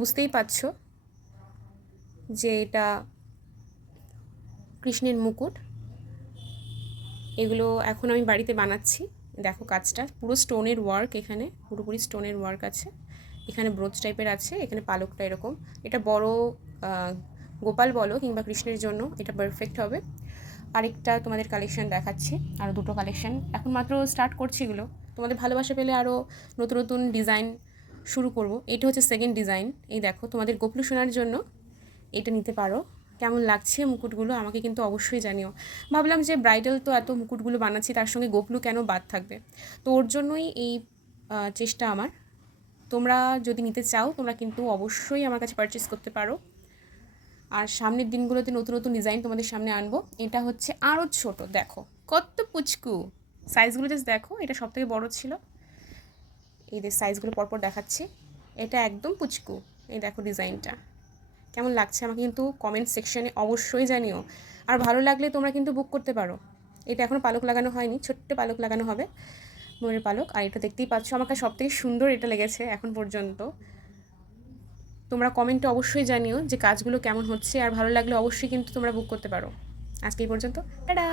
বুঝতেই পারছো যে এটা কৃষ্ণের মুকুট। এগুলো এখন আমি বাড়িতে বানাচ্ছি। দেখো কাজটা পুরো স্টোনের ওয়ার্ক, এখানে পুরোপুরি স্টোনের ওয়ার্ক আছে। এখানে ব্রোচ টাইপের আছে, এখানে পালকটা এরকম। এটা বড় গোপাল বলো কিংবা কৃষ্ণের জন্য এটা পারফেক্ট হবে। আরেকটা তোমাদের কালেকশান দেখাচ্ছি, আরও দুটো কালেকশান এখন মাত্র স্টার্ট করছি। এগুলো তোমাদের ভালোবাসা পেলে আরও নতুন নতুন ডিজাইন শুরু করব। এটা হচ্ছে সেকেন্ড ডিজাইন। এই দেখো তোমাদের গোপলু শোনার জন্য এটা নিতে পারো। কেমন লাগছে মুকুটগুলো আমাকে কিন্তু অবশ্যই জানিও। ভাবলাম যে ব্রাইডাল তো এত মুকুটগুলো বানাচ্ছি, তার সঙ্গে গোপলু কেন বাদ থাকবে, তো ওর জন্যই এই চেষ্টা আমার। তোমরা যদি নিতে চাও তোমরা কিন্তু অবশ্যই আমার কাছে পারচেস করতে পারো। আর সামনের দিনগুলোতে নতুন নতুন ডিজাইন তোমাদের সামনে আনবো। এটা হচ্ছে আরও ছোট, দেখো কত পুচকু সাইজগুলো, জাস্ট দেখো। এটা সবথেকে বড় ছিল, এই সাইজগুলো পরপর দেখাচ্ছি। এটা একদম পুচকু। এই দেখো ডিজাইনটা কেমন লাগছে আমাকে কিন্তু কমেন্ট সেকশনে অবশ্যই জানিও। আর ভালো লাগলে তোমরা কিন্তু বুক করতে পারো। এটা এখনও পালক লাগানো হয়নি, ছোট্ট পালক লাগানো হবে, ময়ূরের পালক। আর এটা দেখতেই পাচ্ছ আমার কাছে সবথেকে সুন্দর এটা লেগেছে এখন পর্যন্ত। তোমরা কমেন্টে অবশ্যই জানিও যে কাজগুলো কেমন হচ্ছে, আর ভালো লাগলে অবশ্যই কিন্তু তোমরা বুক করতে পারো। আজকে এই পর্যন্ত, টাটা।